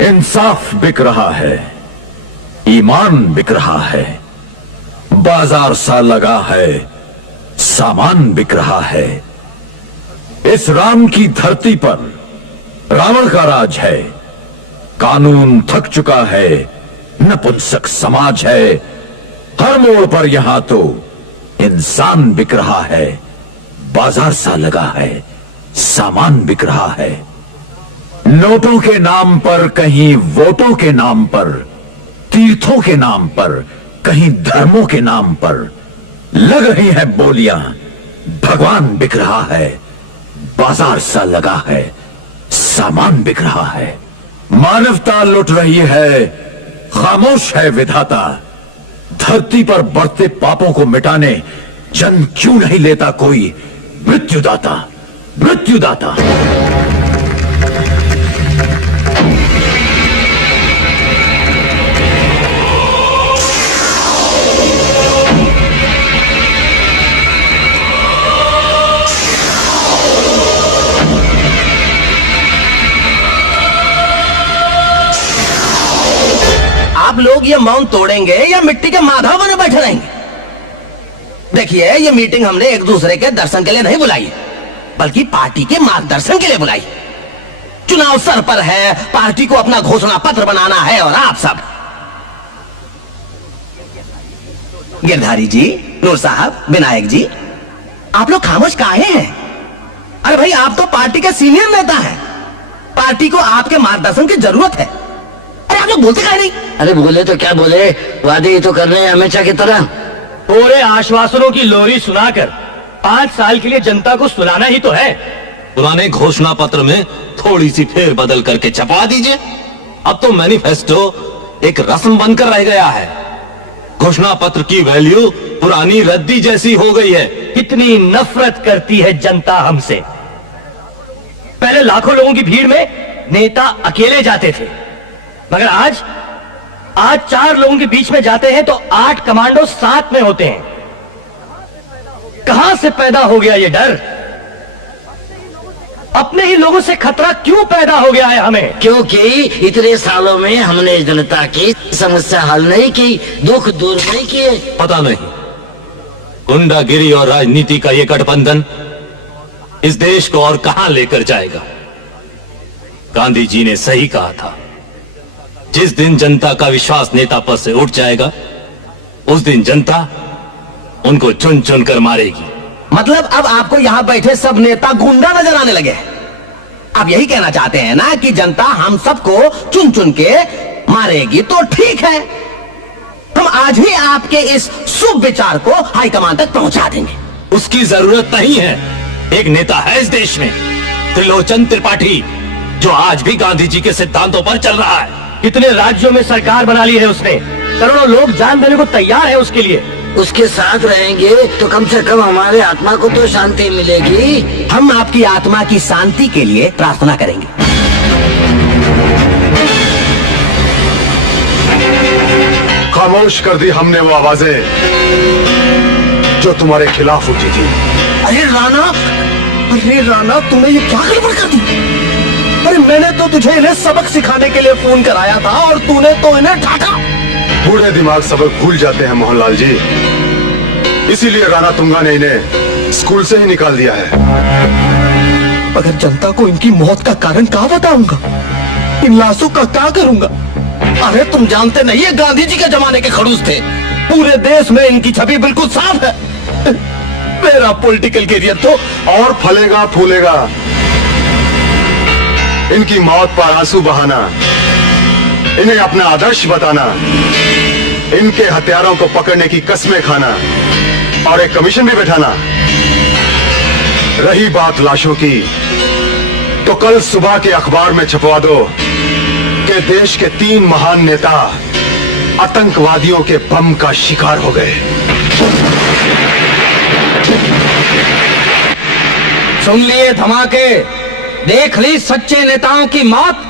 इंसाफ बिक रहा है, ईमान बिक रहा है, बाजार सा लगा है, सामान बिक रहा है। इस राम की धरती पर रावण का राज है। कानून थक चुका है, नपुंसक समाज है। हर मोड़ पर यहां तो इंसान बिक रहा है, बाजार सा लगा है, सामान बिक रहा है। नोटों के नाम पर, कहीं वोटों के नाम पर, तीर्थों के नाम पर, कहीं धर्मों के नाम पर लग रही है बोलियां। भगवान बिक रहा है, बाजार सा लगा है, सामान बिक रहा है। मानवता लुट रही है, खामोश है विधाता। धरती पर बढ़ते पापों को मिटाने जन्म क्यों नहीं लेता कोई मृत्युदाता, मृत्युदाता। आप लोग ये मौन तोड़ेंगे या मिट्टी के माधव बने बैठे रहेंगे? देखिए, ये मीटिंग हमने एक दूसरे के दर्शन के लिए नहीं बुलाई, बल्कि पार्टी के मार्गदर्शन के लिए बुलाई। चुनाव सर पर है, पार्टी को अपना घोषणा पत्र बनाना है, और आप सब गिरधारी जी, नूर साहब, विनायक जी, आप लोग खामोश काहे हैं? अरे भाई, आप तो पार्टी के सीनियर नेता हैं। पार्टी को आपके मार्गदर्शन की जरूरत है। अरे आप लोग बोलते काहे नहीं? अरे बोले तो क्या बोले, वादे ही तो कर रहे हैं हमेशा की तरह। पूरे आश्वासनों की लोरी सुनाकर 5 साल के लिए जनता को सुनाना ही तो है। पुराने घोषणा पत्र में थोड़ी सी फेर बदल करके छपवा दीजिए। अब तो मैनिफेस्टो एक रस्म बनकर रह गया है। घोषणा पत्र की वैल्यू पुरानी रद्दी जैसी हो गई है। कितनी नफरत करती है जनता हमसे। पहले लाखों लोगों की भीड़ में नेता अकेले जाते थे, मगर आज 4 लोगों के बीच में जाते हैं तो 8 कमांडो साथ में होते हैं। कहां से पैदा हो गया ये डर? अपने ही लोगों से खतरा क्यों पैदा हो गया है हमें? क्योंकि इतने सालों में हमने जनता की समस्या हल नहीं की, दुख दूर नहीं किए। पता नहीं, गुंडागिरी और राजनीति का ये गठबंधन इस देश को और कहां लेकर जाएगा। गांधी जी ने सही कहा था, जिस दिन जनता का विश्वास नेता पर से उठ जाएगा, उस दिन जनता उनको चुन चुन कर मारेगी। मतलब अब आपको यहाँ बैठे सब नेता गुंडा नजर आने लगे। आप यही कहना चाहते हैं ना कि जनता हम सबको चुन चुन के मारेगी? तो ठीक है, हम आज ही आपके इस शुभ विचार को हाईकमान तक पहुंचा देंगे। उसकी जरूरत नहीं है। एक नेता है इस देश में, त्रिलोचन त्रिपाठी, जो आज भी गांधी जी के सिद्धांतों पर चल रहा है। कितने राज्यों में सरकार बना ली है उसने, करोड़ों लोग जान देने को तैयार है उसके लिए। उसके साथ रहेंगे तो कम से कम हमारे आत्मा को तो शांति मिलेगी। हम आपकी आत्मा की शांति के लिए प्रार्थना करेंगे। खामोश कर दी हमने वो आवाजें जो तुम्हारे खिलाफ उठी थी। अरे राणा, तुमने ये क्या गड़बड़ कर दी? अरे मैंने तो तुझे इन्हें सबक सिखाने के लिए फोन कराया था और तूने तो इन्हें ढांढा। बूढ़े दिमाग सबक भूल जाते हैं मोहनलाल जी, इसीलिए राणा तुंगा ने इन्हें स्कूल से ही निकाल दिया है। अगर जनता को इनकी मौत का कारण क्या बताऊंगा? इन लाशों का क्या करूंगा? अरे तुम जानते नहीं, ये गांधी जी के जमाने के खड़ूस थे। पूरे देश में इनकी छवि बिल्कुल साफ है। मेरा पॉलिटिकल करियर तो और फलेगा फूलेगा। इनकी मौत पर आंसू बहाना, इन्हें अपना आदर्श बताना, इनके हथियारों को पकड़ने की कसमें खाना और एक कमीशन भी बैठाना। रही बात लाशों की, तो कल सुबह के अखबार में छपवा दो कि देश के 3 महान नेता आतंकवादियों के बम का शिकार हो गए। सुन लिए धमाके, देख ली सच्चे नेताओं की मौत।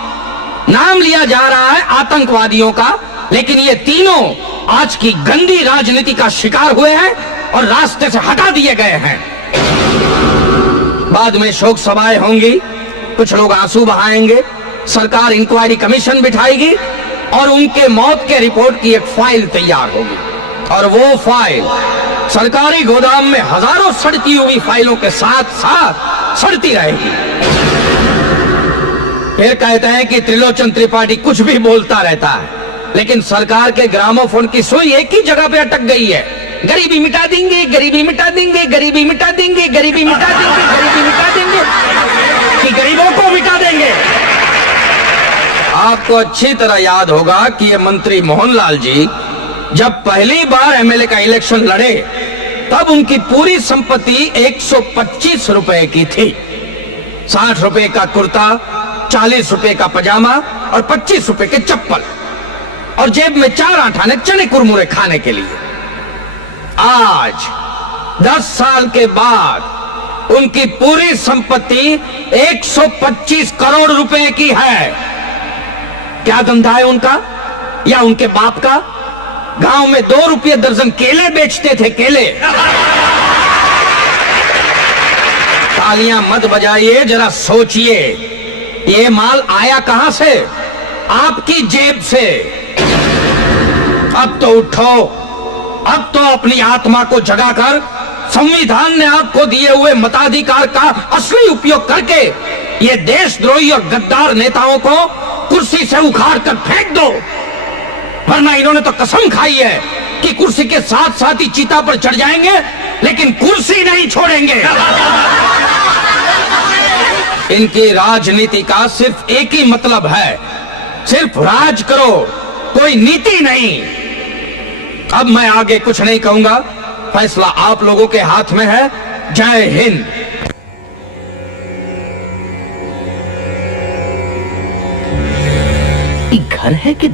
नाम लिया जा रहा है आतंकवादियों का, लेकिन ये तीनों आज की गंदी राजनीति का शिकार हुए हैं और रास्ते से हटा दिए गए हैं। बाद में शोक सभाएं होंगी, कुछ लोग आंसू बहाएंगे, सरकार इंक्वायरी कमीशन बिठाएगी और उनके मौत के रिपोर्ट की एक फाइल तैयार होगी, और वो फाइल सरकारी गोदाम में हजारों सड़ती हुई फाइलों के साथ साथ सड़ती रहेगी। फिर कहते हैं कि त्रिलोचन त्रिपाठी कुछ भी बोलता रहता है, लेकिन सरकार के ग्रामोफोन की सुई एक ही जगह पे अटक गई है। गरीबी मिटा देंगे, गरीबी मिटा देंगे, गरीबी मिटा देंगे, गरीबी मिटा देंगे, गरीबी मिटा देंगे, कि गरीबों को मिटा देंगे। आपको अच्छी तरह याद होगा कि ये मंत्री मोहनलाल जी जब पहली बार एमएलए का इलेक्शन लड़े तब उनकी पूरी संपत्ति 125 रुपए की थी। 60 रुपए का कुर्ता, 40 रुपए का पजामा और 25 रुपए के चप्पल, और जेब में 4 आठाने चने कुरमुरे खाने के लिए। आज 10 साल के बाद उनकी पूरी संपत्ति 125 करोड़ रुपए की है। क्या धंधा है उनका या उनके बाप का? गांव में 2 रुपये दर्जन केले बेचते थे, केले। तालियां मत बजाइए, जरा सोचिए, ये माल आया कहां से? आपकी जेब से। अब तो उठो, अब तो अपनी आत्मा को जगाकर संविधान ने आपको दिए हुए मताधिकार का असली उपयोग करके ये देशद्रोही और गद्दार नेताओं को कुर्सी से उखाड़ कर फेंक दो, वरना इन्होंने तो कसम खाई है कि कुर्सी के साथ साथ ही चीता पर चढ़ जाएंगे, लेकिन कुर्सी नहीं छोड़ेंगे। इनकी राजनीति का सिर्फ एक ही मतलब है, सिर्फ राज करो, कोई नीति नहीं। अब मैं आगे कुछ नहीं कहूंगा, फैसला आप लोगों के हाथ में है। जय हिंद। घर है कि